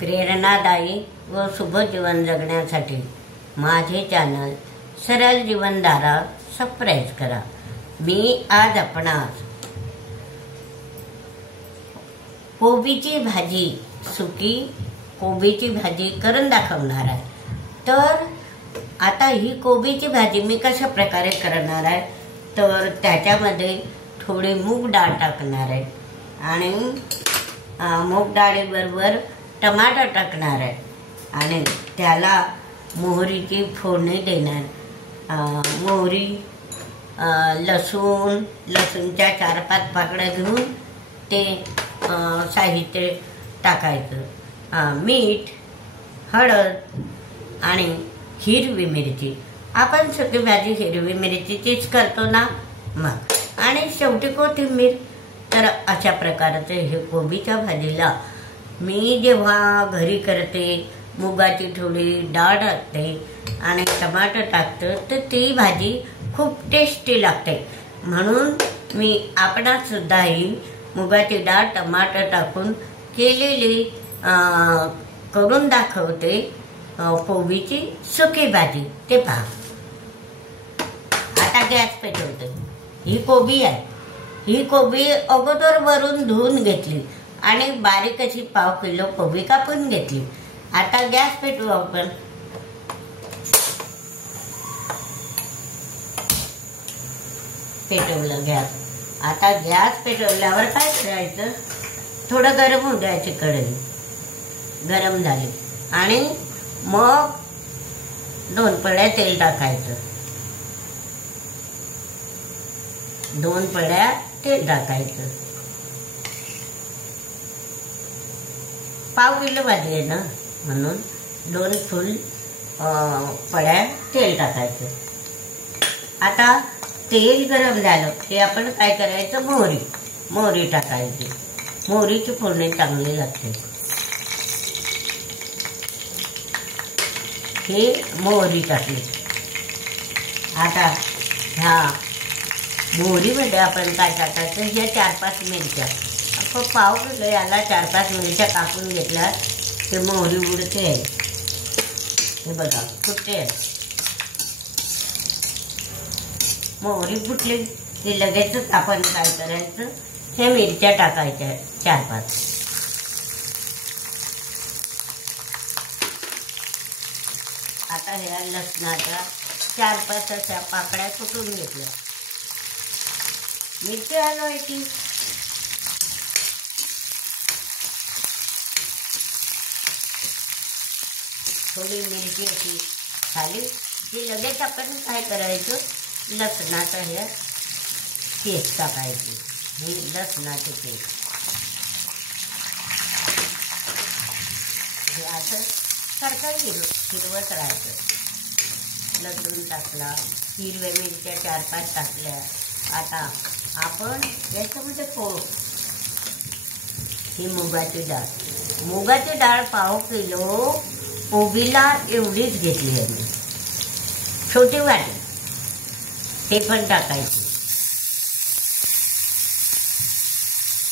प्रेरणादायी व शुभ जीवन जगण्यासाठी माझे चॅनल सरळ जीवनधारा सबस्क्राईब करा। मी आज आपणास कोबीची भाजी, सुकी कोबीची भाजी करून दाखवणार आहे। तर आता ही कोबीची भाजी मी कशा प्रकारे करणार आहे, तर त्याच्यामध्ये थोडी मूग डाळ टाकणार आहे आणि मूग डाळीबरोबर टमाटर टाकणार आहे आणि त्याला मोहरीची फोडणी देणार। मोहरी, लसूणच्या 4-5 पाकळ्या घेऊन ते साहित्य टाकायचं। मीठ, हळद आणि हिरवी मिरची। आपण सुकी भाजी हिरवी मिरचीचीच करतो ना मग, आणि शेवटी कोथिंबीर। तर अशा प्रकारचे हे कोबीच्या भाजीला मी जेव्हा घरी करते, मुगाची थोडी डाळ टाकते आणि टमाटर टाकते, तर ती भाजी खूप टेस्टी लागते। म्हणून मी आपणास सुद्धा ही मुगाची डाळ टमाटर टाकून केलेली करून दाखवते कोबीची सुकी भाजी। ते पहा। आता गॅस पेटवते। ही कोबी आहे, ही कोबी अगोदर वरून धुवून घेतली आणि बारीक अशी 1/2 किलो कोबी कापून घेतली। आता गॅस पेटवू आपण। पेटवलं गॅस। आता गॅस पेटवल्यावर काय करायचं, थोडं गरम होऊ द्यायची कढई। गरम झाली आणि मग 2 पळ्या तेल टाकायचं। 2 पळ्या तेल टाकायचं। 1/2 किलो भाजी आहे ना, म्हणून 2 फुल पळ्या तेल टाकायचं। आता तेल गरम झालं की आपण काय करायचं, मोहरी टाकायची। मोहरीची फोडणी चांगली लागते। हे मोहरी टाकली। आता ह्या मोहरीमध्ये आपण काय टाकायचं, ह्या 4-5 मिरच्या। आपण 1/2 किलो याला 4-5 मिरच्या कापून घेतल्या। ते मोहरी उडते आहे, हे बघा फुटते आहे। मोहरी फुटली की लगेचच आपण काय करायचं, ह्या मिरच्या टाकायच्या 4-5। आता ह्या लसणाच्या 4-5 अशा पाकळ्या कुटून घेतल्या। मिरची हलवायची। थोडी मिरची अशी झाली की लगेच आपण काय करायचं, लसणाचं हे पेस्ट टाकायची। ही लसणाची पेस्ट हे असं सारखं फिरवत राहायचं। लसूण टाकला, हिरव्या मिरच्या 4-5 टाकल्या। आता आपण याच्यामध्ये ही मुगाची डाळ 1/2 किलो कोबीला एवढीच घेतली आहे मी, छोटी वाटी। ते पण टाकायची,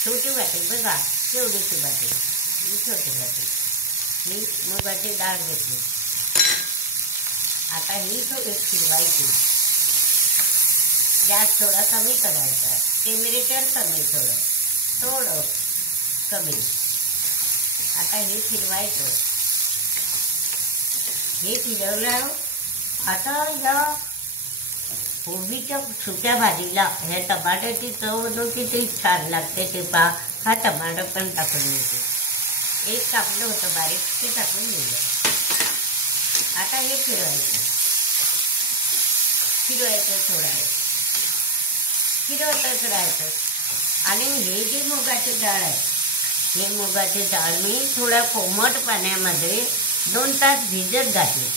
छोटी वाटी बघा, केवढीची वाटी, ही छोटी वाटी। ही मुगाची डाळ घेतली। आता ही थोडी फिरवायची। गॅस थोडा कमी करायचा, टेम्परेचर कमी, थोडं कमी। आता हे फिरवायचं। हे फिरवल्यावर आता ह्या कोबीच्या सुक्या भाजीला ह्या टमाट्याची चव किती छान लागते ते पहा। हा टमाटर पण टाकून घेते, एक कापलं होतं बारीक, ते टाकून दिलं। आता हे फिरवायचं थोडा वेळ, फिरवतच राहायचं। आणि हे जी मुगाची डाळ आहे, हे मुगाची डाळ मी थोड्या कोमट पाण्यामध्ये 2 तास भिजत घातली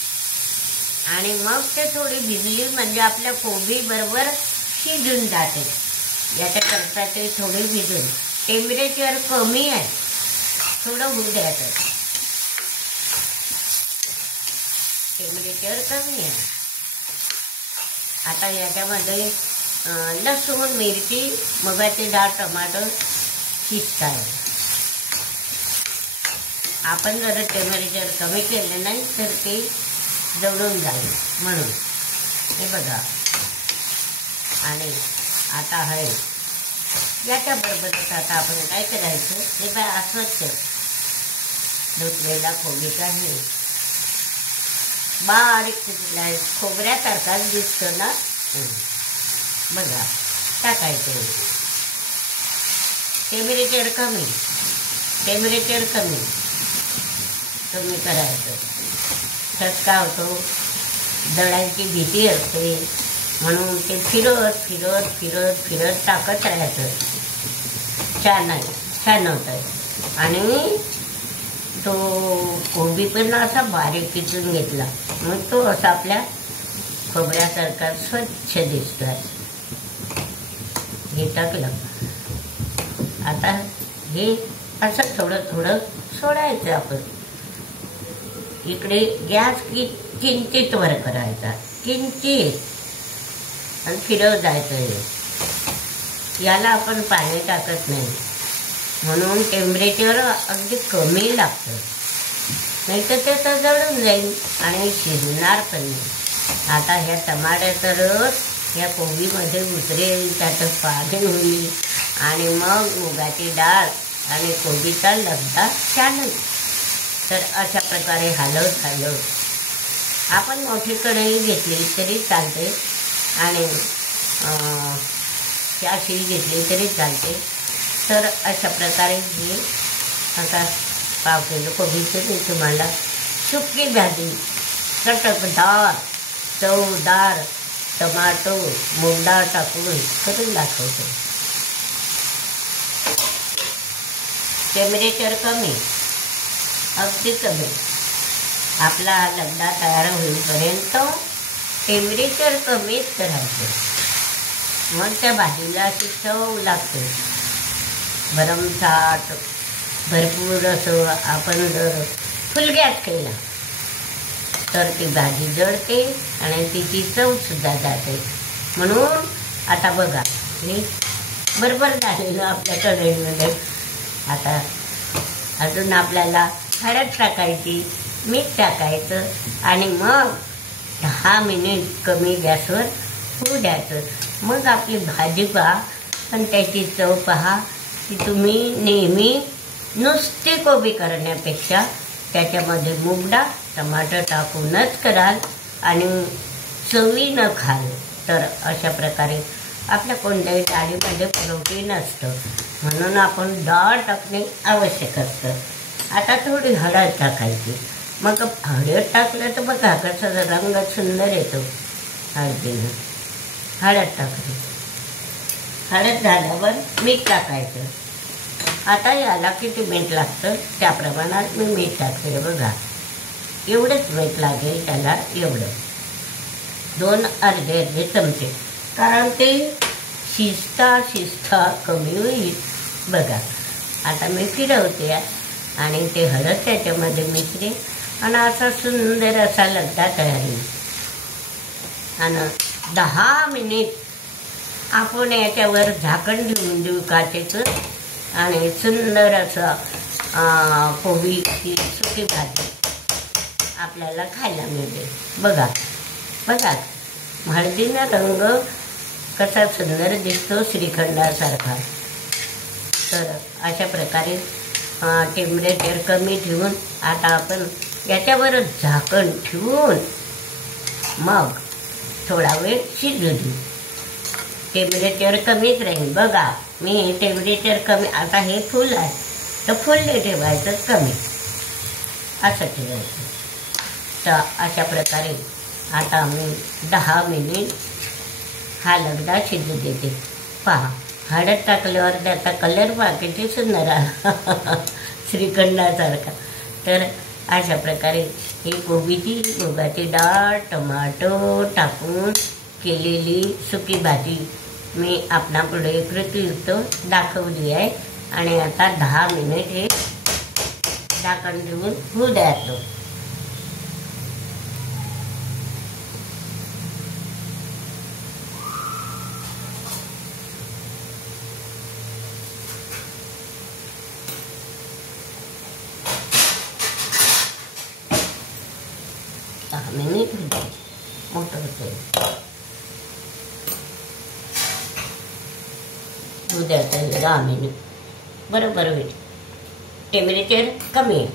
आणि मग ते थोडी भिजली म्हणजे आपल्या कोबी बरोबर शिजून जाते। याच्याकरता ते थोडी भिजून, टेम्परेचर कमी आहे, थोडं होऊ द्यायचं। टेम्परेचर कमी आहे। आता याच्यामध्ये लसूण, मिरची, मुगाची डाळ, टमाटर किसताय। आपण जर टेम्परेचर कमी केलं नाही तर ते जळून जाईल म्हणून. हे बघा. आणि आता हळद याच्याबरोबरच आता आपण काय करायचं, हे बघा असंच धुतलेला खोबीचा आहे बारीक चिरलेला आहे, खोबऱ्यासारखाच दिसतो ना. बघा टाकायचं. टेम्परेचर कमी करायचं. ठसका होतो, दळायची भीती असते म्हणून ते फिरत टाकत राहायचं. छान होतं. आणि तो कोबी पण असा बारीक किचून घेतला, मग तो असा आपल्या खोबऱ्यासारखा स्वच्छ दिसतोय. हे टाकलं. आता हे असं थोडं सोडायचं आपण. इकडे गॅस किंचित वर करायचा, किंचित, आणि फिरवत जायचं. याला आपण पाणी टाकत नाही म्हणून टेम्परेचर अगदी कमी लागतं, नाही तर ते तर जळून जाईल आणि शिजणार पण नाही. आता ह्या टमाट्याचा रस या कोबीमध्ये उतरेल, त्याचं पाणी होईल आणि मग मुगाची डाळ आणि कोबीचा लगदा छान होईल. तर अशा प्रकारे हलवत आपण मोठी कढई घेतली तरी चालते आणि अशी घेतली तरी चालते. तर अशा प्रकारे हे आता पाव किलो कोबीचं मी तुम्हाला सुकी भाजी चटकदार चवदार टमाटो मूगडाळ टाकून करून दाखवतो. टेम्परेचर कमी, अगदी कमी. आपला हा लगदा तयार होईपर्यंत टेम्परेचर कमीच करायचं. मग त्या भाजीला अशी चव लागते. भरमसाठ भरपूर असं आपण जर फुल गॅस केला तर ती भाजी जळते आणि तिची चवसुद्धा जाते. म्हणून आता बघा मी बरोबर झालेलं आपल्या कढईमध्ये. आता अजून आपल्याला हळद टाकायची, मीठ टाकायचं आणि मग 10 मिनिट कमी गॅसवर होऊ द्यायचं. मग आपली भाजी पहा, पण त्याची चव पहा की तुम्ही नेहमी नुसती कोबी करण्यापेक्षा त्याच्यामध्ये मूगडाळ टमाटर टाकूनच कराल आणि चवीनं खाल. तर अशा प्रकारे आपल्या कोणत्याही डाळीमध्ये प्रोटीन असतं म्हणून आपण डाळ टाकणे आवश्यक असतं. आता थोडी हळद टाकायची. मग हळद टाकलं तर बघा कसं रंग सुंदर येतो हळदीनं. हळद टाकली. हळद झाल्यावर मीठ टाकायचं. आता याला किती मीठ लागतं त्या प्रमाणात मी मीठ टाकते. बघा एवढंच मीठ लागेल त्याला, एवढं 2 अर्धे चमचे, कारण ते शिजता कमी होईल. बघा आता मी फिरवते आणि ते हळद त्याच्यामध्ये मिसळे आणि असा सुंदर असा लगदा तयार होईल. आणि 10 मिनिट आपण याच्यावर झाकण ठेवून देऊ काचेचं आणि सुंदर असं कोबीची सुकी भाजी आपल्याला खायला मिळते. बघा हळदीचा रंग कसा सुंदर दिसतो श्रीखंडासारखा. तर अशा प्रकारे टेम्परेचर कमी ठेवून आता आपण याच्यावर झाकण ठेवून मग थोडा वेळ शिजू देऊ. टेम्परेचर कमीच राहील. बघा मी टेम्परेचर कमी, आता हे फुल आहे तर फुल नाही ठेवायचं, कमी असं ठेवायचं. तर अशा प्रकारे आता मी 10 मिनिट हा लगदा शिजू देते. पहा हळद टाकल्यावर त्याचा कलर पहा किती सुंदर आला श्रीखंडासारखा. तर अशा प्रकारे ही कोबीची मुगाची डाळ टमाटो टाकून केलेली सुकी भाजी मी आपणापुढे कृतीयुक्त दाखवली आहे. आणि आता 10 मिनिट हे झाकण ठेवून होऊ द्यायचं. मिनिट भाजायची. मोठं होतं उद्याचं 10 मिनिट बरोबर होईल. टेम्परेचर कमी आहे.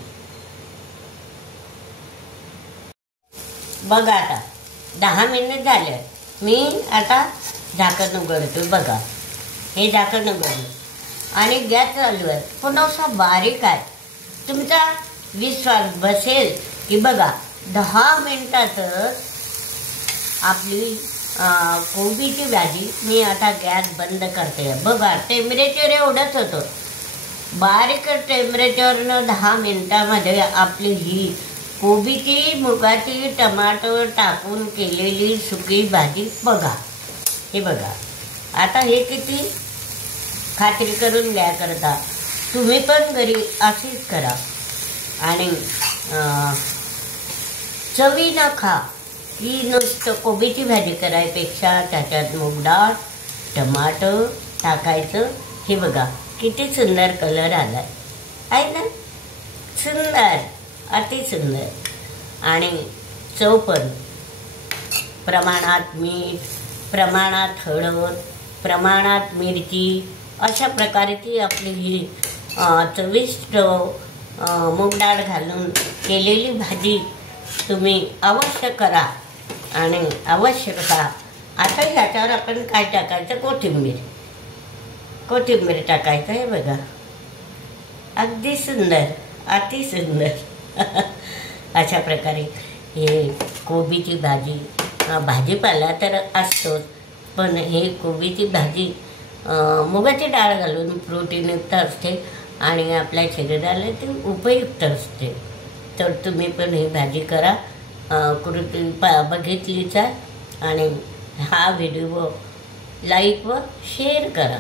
बघा आता 10 मिनिट झाले. मी आता झाकण उघडतो. बघा हे झाकण उघडलं आणि गॅस चालू आहे. पुन्हा असा बारीक आहे. तुमचा विश्वास बसेल की बघा 10 मिनिटातच आपली कोबीची भाजी. मी आता गॅस बंद करते. बघा टेम्परेचर एवढंच होतं. बारीक टेम्परेचरनं 10 मिनिटामध्ये आपली ही कोबीची मुगाची टमाटर टाकून केलेली सुकी भाजी. बघा हे बघा. आता हे किती खात्री करून घ्या करता. तुम्ही पण घरी अशीच करा आणि चवीनं खा. ही नुसतं कोबीची भाजी करायपेक्षा त्याच्यात मूग डाळ टमाटर टाकायचं. हे बघा किती सुंदर कलर आला आहे ना. सुंदर अति सुंदर. आणि चव पण प्रमाणात मीठ प्रमाणात हळद प्रमाणात मिरची अशा प्रकारची आपली ही चविष्ट मूग डाळ घालून केलेली भाजी तुम्ही अवश्य करा आणि अवश्य खा. आता ह्याच्यावर आपण काय टाकायचं. कोथिंबीर टाकायचं. हे बघा अगदी सुंदर अति सुंदर अशा प्रकारे हे कोबीची भाजी. भाजीपाला तर असतोच पण हे कोबीची भाजी मुगाची डाळ घालून प्रोटीनयुक्त असते आणि आपल्या शरीराला ती उपयुक्त असते. तर तुम्ही पण ही भाजी करा. कृती बघितलीच आहे आणि हा व्हिडिओ लाईक व शेअर करा.